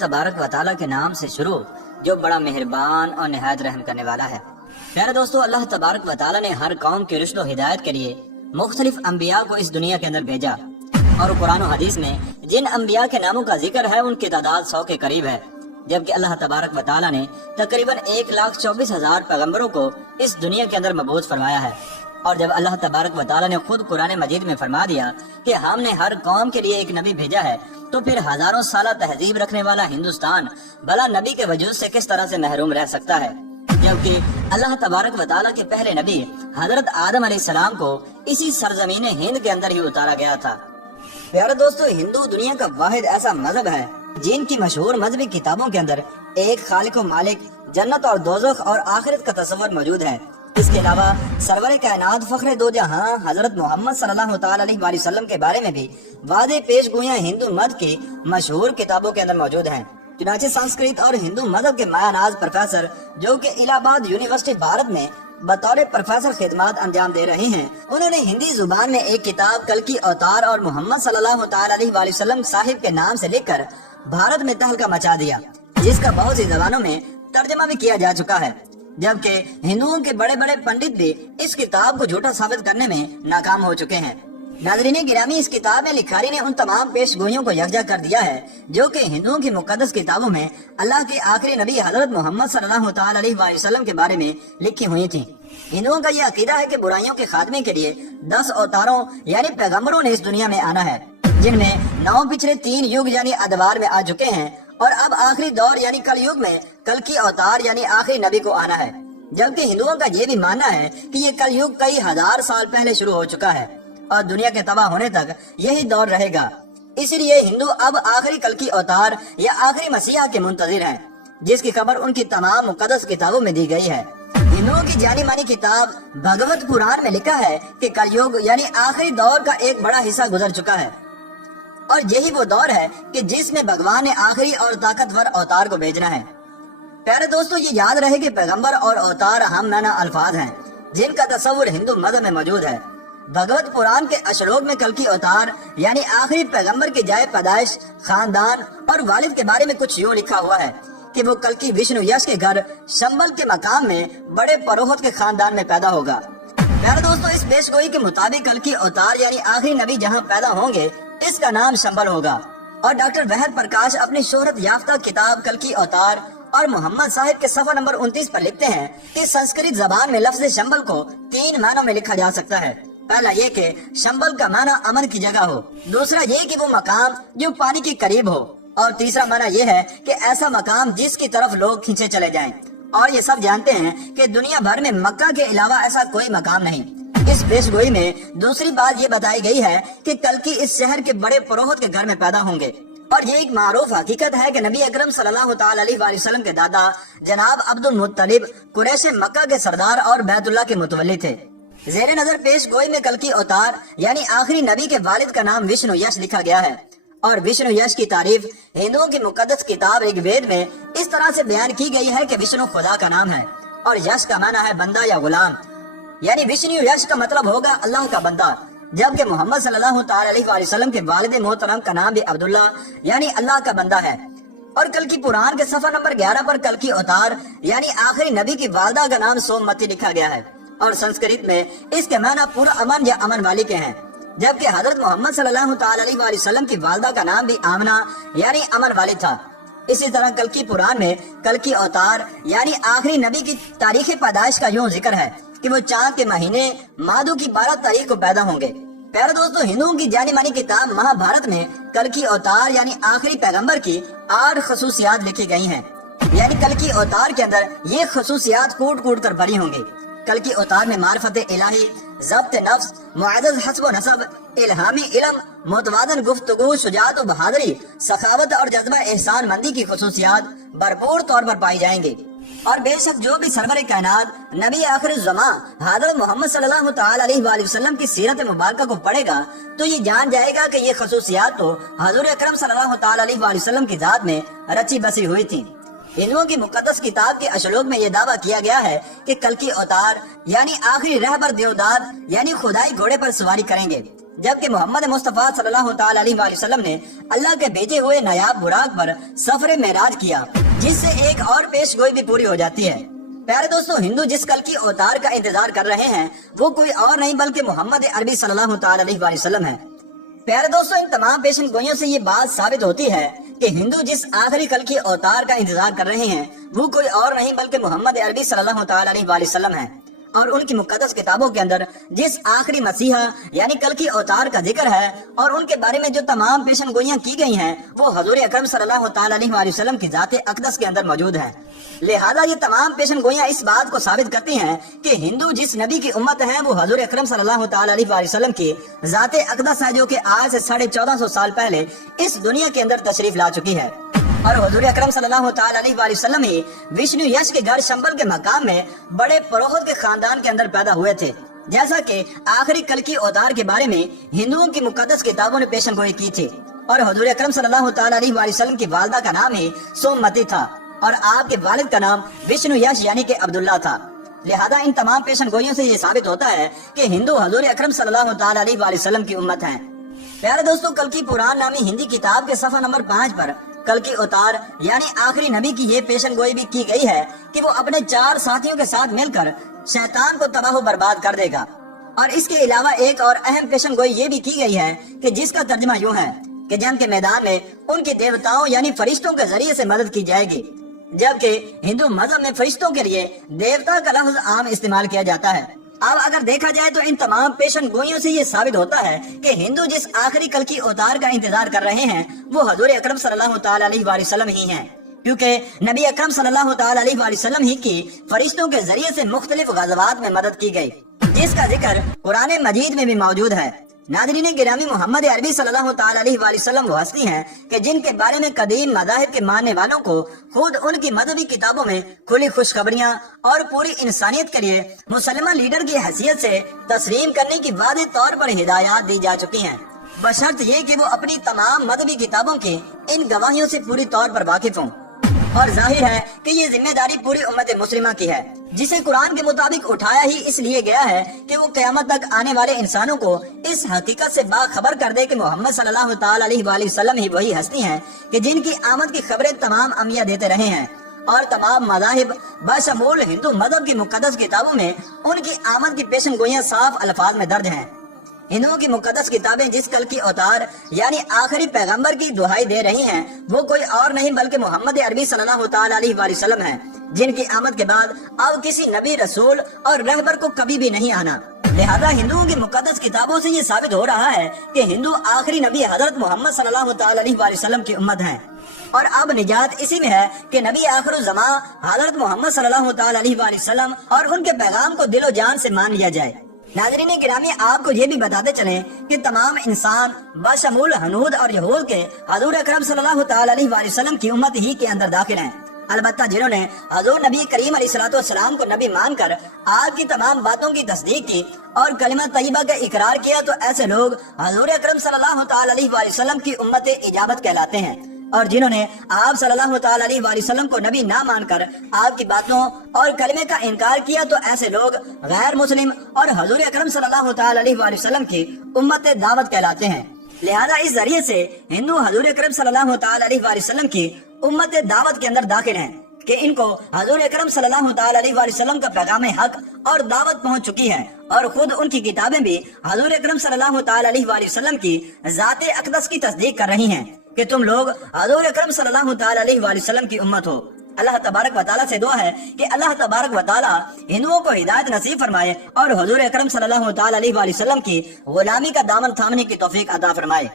तबारक व तआला के नाम से शुरू जो बड़ा मेहरबान और निहायत रहम करने वाला है। प्यारे दोस्तों, अल्लाह तबारक व तआला ने हर कौम के रुश्द व हिदायत के लिए मुख्तलिफ अंबिया को इस दुनिया के अंदर भेजा और कुरान और हदीस में जिन अंबिया के नामों का जिक्र है उनकी तादाद 100 के करीब है, जबकि अल्लाह तबारक व तआला ने तकरीबन 1,24,000 पैगम्बरों को इस दुनिया के अंदर मबूस फरमाया है। और जब अल्लाह तबारक व तआला ने खुद कुरान मजीद में फरमा दिया कि हमने हर कौम के लिए एक नबी भेजा है, तो फिर हजारों साल तहजीब रखने वाला हिंदुस्तान भला नबी के वजूद से किस तरह से महरूम रह सकता है, जबकि अल्लाह तबारक व तआला के पहले नबी हजरत आदम अलैहिस्सलाम को इसी सरजमीन हिंद के अंदर ही उतारा गया था। प्यारे दोस्तों, हिंदू दुनिया का वाहिद ऐसा मजहब है जिनकी मशहूर मजहबी किताबों के अंदर एक खालिक व मालिक, जन्नत और दोज़ख और आखिरत का तस्वर मौजूद है। इसके अलावा सरवर कायनात फख्र दो जहां हजरत मोहम्मद सल्लल्लाहु तआला अलैहि वसल्लम के बारे में भी वादे पेश गोयां हिंदू मत की मशहूर किताबों के अंदर मौजूद हैं। चुनांचे संस्कृत और हिंदू मजहब के मायानाज प्रोफेसर जो कि इलाहाबाद यूनिवर्सिटी भारत में बतौर प्रोफेसर खिदमत अंजाम दे रहे हैं, उन्होंने हिंदी जुबान में एक किताब कल की अवतार और मोहम्मद सल्लल्लाहु तआला अलैहि वसल्लम साहिब के नाम से लिखकर भारत में तहलका मचा दिया, जिसका बहुत सी जबानों में तर्जमा भी किया जा चुका है, जबकि हिंदुओं के बड़े बड़े पंडित भी इस किताब को झूठा साबित करने में नाकाम हो चुके हैं। नाज़रीन गिरामी, इस किताब में लिखारी ने उन तमाम पेश गोइयों को यकजा कर दिया है जो कि हिंदुओं की मुकद्दस किताबों में अल्लाह के आखिरी नबी हजरत मोहम्मद सल्लल्लाहु तआला अलैहि वसल्लम के बारे में लिखी हुई थी। हिंदुओं का यह अकीदा है कि बुराइयों के खात्मे के लिए 10 अवतारों यानी पैगम्बरों ने इस दुनिया में आना है, जिनमें 9 पिछले 3 युग यानी अदवार में आ चुके हैं और अब आखिरी दौर यानी कल युग में कल की अवतार यानी आखिरी नबी को आना है। जबकि हिंदुओं का ये भी मानना है कि ये कल युग कई हजार साल पहले शुरू हो चुका है और दुनिया के तबाह होने तक यही दौर रहेगा। इसलिए हिंदू अब आखिरी कल की अवतार या आखिरी मसीहा के मुंतजिर हैं, जिसकी खबर उनकी तमाम मुकद्दस किताबों में दी गई है। हिंदुओं की जानी मानी किताब भगवत पुराण में लिखा है कि कलयुग यानी आखिरी दौर का एक बड़ा हिस्सा गुजर चुका है और यही वो दौर है कि जिसमें भगवान ने आखिरी और ताकतवर अवतार को भेजना है। प्यारे दोस्तों, ये याद रहे कि पैगंबर और अवतार हम माना अल्फाज हैं जिनका तस्वुर हिंदू मजहब में मौजूद है। भगवत पुराण के अशलोक में कल की अवतार यानी आखिरी पैगंबर की जाए पैदाइश, खानदान और वालिद के बारे में कुछ यूँ लिखा हुआ है कि वो कल की विष्णु यश के घर शंबल के मकाम में बड़े परोहत के खानदान में पैदा होगा। प्यारे दोस्तों, इस पेशगोई के मुताबिक कल की अवतार यानी आखिरी नबी जहाँ पैदा होंगे इसका नाम शंबल होगा। और डॉक्टर वहद प्रकाश अपनी शोहरत याफ्ता किताब कल की अवतार और मोहम्मद साहिब के सफा नंबर 29 पर लिखते हैं कि संस्कृत जबान में लफ्ज शंबल को 3 मानों में लिखा जा सकता है। पहला ये कि शंबल का माना अमन की जगह हो, दूसरा ये कि वो मकाम जो पानी के करीब हो, और तीसरा माना ये है कि ऐसा मकाम जिसकी तरफ लोग खींचे चले जाएं। और ये सब जानते हैं कि दुनिया भर में मक्का के अलावा ऐसा कोई मकाम नहीं। इस पेशगोई में दूसरी बात ये बताई गई है कि कल की इस शहर के बड़े पुरोहित के घर में पैदा होंगे और ये एक मारूफ हकीकत है कि नबी अकरम सल्लल्लाहु तआला अलैहि वसल्लम के दादा जनाब अब्दुल मुत्तलिब कुरैश मक्का के सरदार और बैतुल्लाह के मुतवल्ली थे। जेर नजर पेश गोई में कल की अवतार यानी आखिरी नबी के वालिद का नाम विष्णु यश लिखा गया है और विष्णु यश की तारीफ हिंदुओं की मुकद्दस किताब ऋग्वेद में इस तरह से बयान की गई है कि विष्णु खुदा का नाम है और यश का माना है बंदा या गुलाम, यानी विष्णु यश का मतलब होगा अल्लाह का बंदा, जबकि मोहम्मद सल्लल्लाहु तआला अलैहि वसल्लम के वालिद मोहतरम का नाम भी अब्दुल्ला यानी अल्लाह का बंदा है। और कल की पुराण के सफा नंबर 11 पर कल की अवतार यानी आखिरी नबी की वालदा का नाम सोमवती लिखा गया है और संस्कृत में इसके माना पूरा अमन या अमन वाली के हैं, जबकि हजरत मोहम्मद सल्लल्लाहु तआला अलैहि वसल्लम की वालदा का नाम भी आमना यानी अमन वाली था। इसी तरह कल की पुराण में कल की अवतार यानी आखिरी नबी की तारीख पैदाइश का यूं जिक्र है कि वो चांद के महीने मादू की 12 तारीख को पैदा होंगे। प्यारे दोस्तों, हिंदुओं की जानी मानी किताब महाभारत में कल की अवतार यानी आखिरी पैगंबर की 8 खसूसियात लिखी गई हैं, यानी कल की अवतार के अंदर ये खसूसियात कूट कूट कर भरी होंगी। कल की अवतार में मार्फत इलाही, ज़ब्त नफ्स, मुआज़ज़ हस्ब व नसब, इल्हामी इल्म, मुतवाज़न गुफ्तगू, शुजाअत व बहादुरी, सखावत और जज्बा एहसान मंदी की खसूसियात भरपूर तौर पर पाई जाएंगी। और बेशक जो भी सरवर कायनात नबी आखिर ज़मा हज़रत मोहम्मद सल्लल्लाहु तआला अलैहि वसल्लम की सीरत मुबारक को पढ़ेगा तो ये जान जाएगा कि ये खसूसियात तो हज़ूर अकरम सल्लल्लाहु तआला अलैहि वसल्लम की जात में रची बसी हुई थी। हिंदुओं की मुकद्दस किताब के अशलोक में यह दावा किया गया है कि कल की अवतार यानी आखिरी रहबर देवदाद यानी खुदाई घोड़े पर सवारी करेंगे, جبکہ محمد مصطفیٰ صلی اللہ تعالی علیہ وآلہ وسلم نے اللہ کے بھیجے ہوئے نایاب براق پر سفر معراج کیا، جس سے ایک اور پیش گوئی بھی پوری ہو جاتی ہے۔ پیارے دوستو، ہندو جس کل کی اوتار کا انتظار کر رہے ہیں وہ کوئی اور نہیں بلکہ محمد عربی صلی اللہ تعالی علیہ وآلہ وسلم ہے۔ پیارے دوستو، ان تمام پیشن گوئیوں سے یہ بات ثابت ہوتی ہے کہ ہندو جس آخری کل کی اوتار کا انتظار کر رہے ہیں وہ کوئی اور نہیں بلکہ محمد عربی صلی اللہ تعالی علیہ وآلہ وسلم ہے، اور ان کی مقدس کتابوں کے اندر جس آخری مسیحا یعنی کل کی اوتار کا ذکر ہے اور ان کے بارے میں جو تمام پیشن گوئیاں کی گئی ہیں وہ حضور اکرم صلی اللہ تعالی علیہ وآلہ وسلم کی ذات اقدس کے اندر موجود ہیں۔ لہذا یہ تمام پیشن گوئیاں اس بات کو ثابت کرتی ہیں کہ ہندو جس نبی کی امت ہیں وہ حضور اکرم صلی اللہ تعالی علیہ وآلہ وسلم کی ذات اقدس ہے، جو کہ آج سے 1450 سال پہلے اس دنیا کے اندر تشریف لا چکی ہے۔ اور حضور اکرم صلی اللہ تعالی علیہ وآلہ وسلم ہی وشنو یش کے گھر شمبل کے مقام میں بڑے پروہت کے خاندان کے اندر پیدا ہوئے تھے، جیسا کہ آخری کل کی اوتار کے بارے میں ہندوؤں کی مقدس کتابوں نے پیشن گوئی کی تھی۔ اور حضور اکرم صلی اللہ تعالی علیہ وآلہ وسلم کی والدہ کا نام ہی سومتی تھا اور آپ کے والد کا نام وشنو یش یعنی کہ عبداللہ تھا۔ لہذا ان تمام پیشن گوئیوں سے یہ ثابت ہوتا ہے کہ ہندو حضور اکرم صلی اللہ تعالی علیہ وآلہ وسلم کی امت ہیں۔ پیارے دوستو، کل کی پران نامی ہندی کتاب کے صفحہ نمبر 5 پر کل کی اوتار یعنی آخری نبی کی یہ پیشن گوئی بھی کی گئی ہے کہ وہ اپنے 4 ساتھیوں کے ساتھ مل کر شیطان کو تباہ و برباد کر دے گا۔ اور اس کے علاوہ ایک اور اہم پیشن گوئی یہ بھی کی گئی ہے کہ جس کا ترجمہ یوں ہے کہ جنگ کے میدان میں ان کی دیوتاؤں یعنی فرشتوں کے ذریعے سے مدد کی جائے گی، جبکہ ہندو مذہب میں فرشتوں کے لیے دیوتا کا لفظ عام استعمال کیا جاتا ہے۔ اب اگر دیکھا جائے تو ان تمام پیشن گوئیوں سے یہ ثابت ہوتا ہے کہ ہندو جس آخری کل کی اوتار کا انتظار کر رہے ہیں وہ حضور اکرم صلی اللہ تعالی علیہ وآلہ وسلم ہی ہیں، کیونکہ نبی اکرم صلی اللہ تعالی علیہ وآلہ وسلم ہی کی فرشتوں کے ذریعے سے مختلف غزوات میں مدد کی گئی، جس کا ذکر قرآن مجید میں بھی موجود ہے۔ ناظرین گرامی، محمد عربی صلی اللہ تعالی علیہ وآلہ وسلم وہ ہستی ہیں کہ جن کے بارے میں قدیم مذاہب کے ماننے والوں کو خود ان کی مذہبی کتابوں میں کھلی خوشخبریاں اور پوری انسانیت کے لیے مسلمہ لیڈر کی حیثیت سے تسلیم کرنے کی واضح طور پر ہدایات دی جا چکی ہیں، بشرط یہ کہ وہ اپنی تمام مذہبی کتابوں کی ان گواہیوں سے پوری طور پر واقف ہوں۔ اور ظاہر ہے کہ یہ ذمہ داری پوری امت مسلمہ کی ہے، جسے قرآن کے مطابق اٹھایا ہی اس لیے گیا ہے کہ وہ قیامت تک آنے والے انسانوں کو اس حقیقت سے باخبر کر دے کہ محمد صلی اللہ تعالی علیہ وآلہ وسلم ہی وہی ہستی ہیں کہ جن کی آمد کی خبریں تمام انبیاء دیتے رہے ہیں، اور تمام مذاہب بشمول ہندو مذہب کی مقدس کتابوں میں ان کی آمد کی پیشن گوئیاں صاف الفاظ میں درج ہیں۔ ہندوؤں کی مقدس کتابیں جس کل کی اوتار یعنی آخری پیغمبر کی دہائی دے رہی ہیں وہ کوئی اور نہیں بلکہ محمد عربی صلی اللہ تعالی علیہ وآلہ وسلم ہیں، جن کی آمد کے بعد اب کسی نبی، رسول اور رہبر کو کبھی بھی نہیں آنا۔ لہذا ہندوؤں کی مقدس کتابوں سے یہ ثابت ہو رہا ہے کہ ہندو آخری نبی حضرت محمد صلی اللہ تعالی علیہ وآلہ وسلم کی امت ہیں، اور اب نجات اسی میں ہے کہ نبی آخر الزمان حضرت محمد صلی اللہ تعالی علیہ وآلہ وسلم اور ان کے پیغام کو دل و جان سے مان لیا جائے۔ ناظرین گرامی، آپ کو یہ بھی بتاتے چلیں کہ تمام انسان بشمول ہنود اور یہود کے حضور اکرم صلی اللہ تعالی علیہ وآلہ وسلم کی امت ہی کے اندر داخل ہیں، البتہ جنہوں نے حضور نبی کریم علیہ الصلوۃ والسلام کو نبی مان کر آپ کی تمام باتوں کی تصدیق کی اور کلمہ طیبہ کا اقرار کیا تو ایسے لوگ حضور اکرم صلی اللہ تعالی علیہ وآلہ وسلم کی امت اجابت کہلاتے ہیں، اور جنہوں نے آپ صلی اللہ تعالی علیہ وآلہ وسلم کو نبی نہ مان کر آپ کی باتوں اور کلمے کا انکار کیا تو ایسے لوگ غیر مسلم اور حضور اکرم صلی اللہ تعالی علیہ وآلہ وسلم کی امت دعوت کہلاتے ہیں۔ لہذا اس ذریعے سے ہندو حضور اکرم صلی اللہ تعالی علیہ وآلہ وسلم کی امت دعوت کے اندر داخل ہیں کہ ان کو حضور اکرم صلی اللہ تعالی علیہ وآلہ وسلم کا پیغام حق اور دعوت پہنچ چکی ہے، اور خود ان کی کتابیں بھی حضور اکرم صلی اللہ تعالی علیہ وآلہ وسلم کی ذات اقدس کی تصدیق کر رہی ہیں کہ تم لوگ حضور اکرم صلی اللہ تعالی علیہ وآلہ وسلم کی امت ہو۔ اللہ تبارک و تعالیٰ سے دعا ہے کہ اللہ تبارک و تعالیٰ ہندوؤں کو ہدایت نصیب فرمائے اور حضور اکرم صلی اللہ تعالی علیہ وآلہ وسلم کی غلامی کا دامن تھامنے کی توفیق عطا فرمائے۔